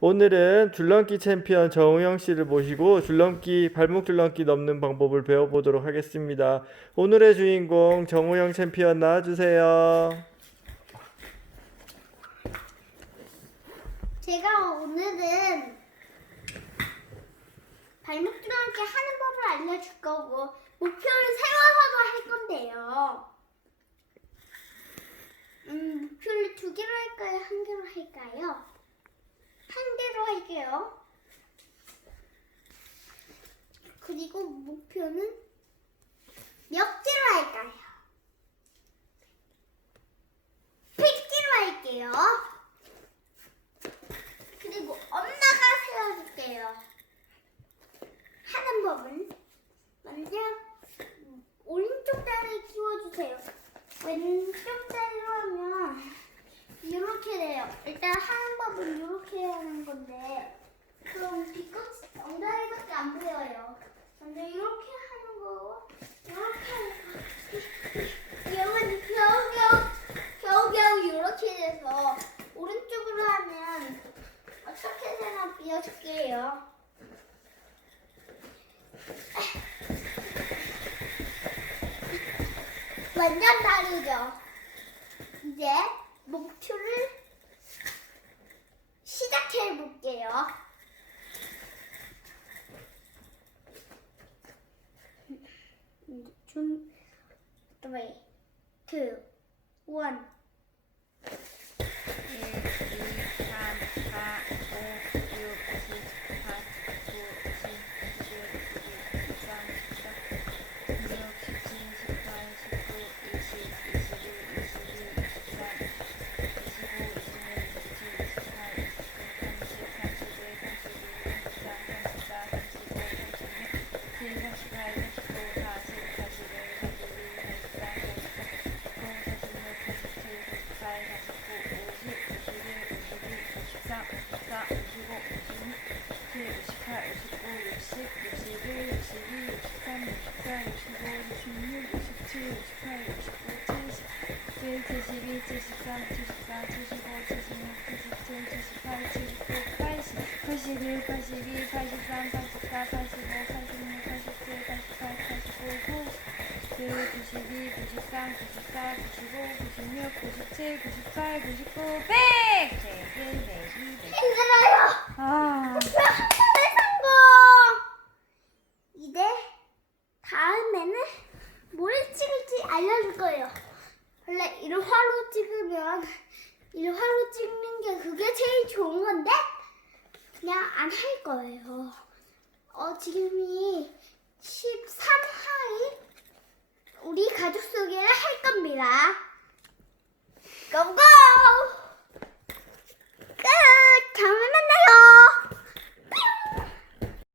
오늘은 줄넘기 챔피언 정우영 씨를 모시고 줄넘기 발목 줄넘기 넘는 방법을 배워보도록 하겠습니다. 오늘의 주인공 정우영 챔피언 나와주세요. 제가 오늘은 발목 줄넘기 하는 법을 알려줄 거고 목표를 세워서도 할 건데요. 음, 목표를 두 개로 할까요? 한 개로 할까요? 할게요. 그리고 목표는 몇 개로 할까요? 100개로 할게요. 그리고 엄마가 세워줄게요. 하는 법은 먼저 오른쪽 다리 키워주세요. 왼쪽 다리로 하면 이렇게 돼요. 일단 하는 법은 이렇게 하는 건데 그럼 뒤끝 엉덩이밖에 안 보여요. 먼저 이렇게 하는 거 이렇게 하는 거 이러면 겨우겨우 겨우겨우 이렇게 돼서 오른쪽으로 하면 어떻게 비워줄게요. 완전 다르죠? 이제 목표를 시작해 볼게요. 준, three, two, one. 1, 힘들어요. 아, 목표 한 번에 성공. 이제 다음에는 뭘 찍을지 알려줄 거예요. 원래 일화로 찍으면 일화로 찍는 게 그게 제일 좋은 건데 그냥 안 할 거예요. 어 지금이 13화일 우리 가족 소개를 할 겁니다. 고고!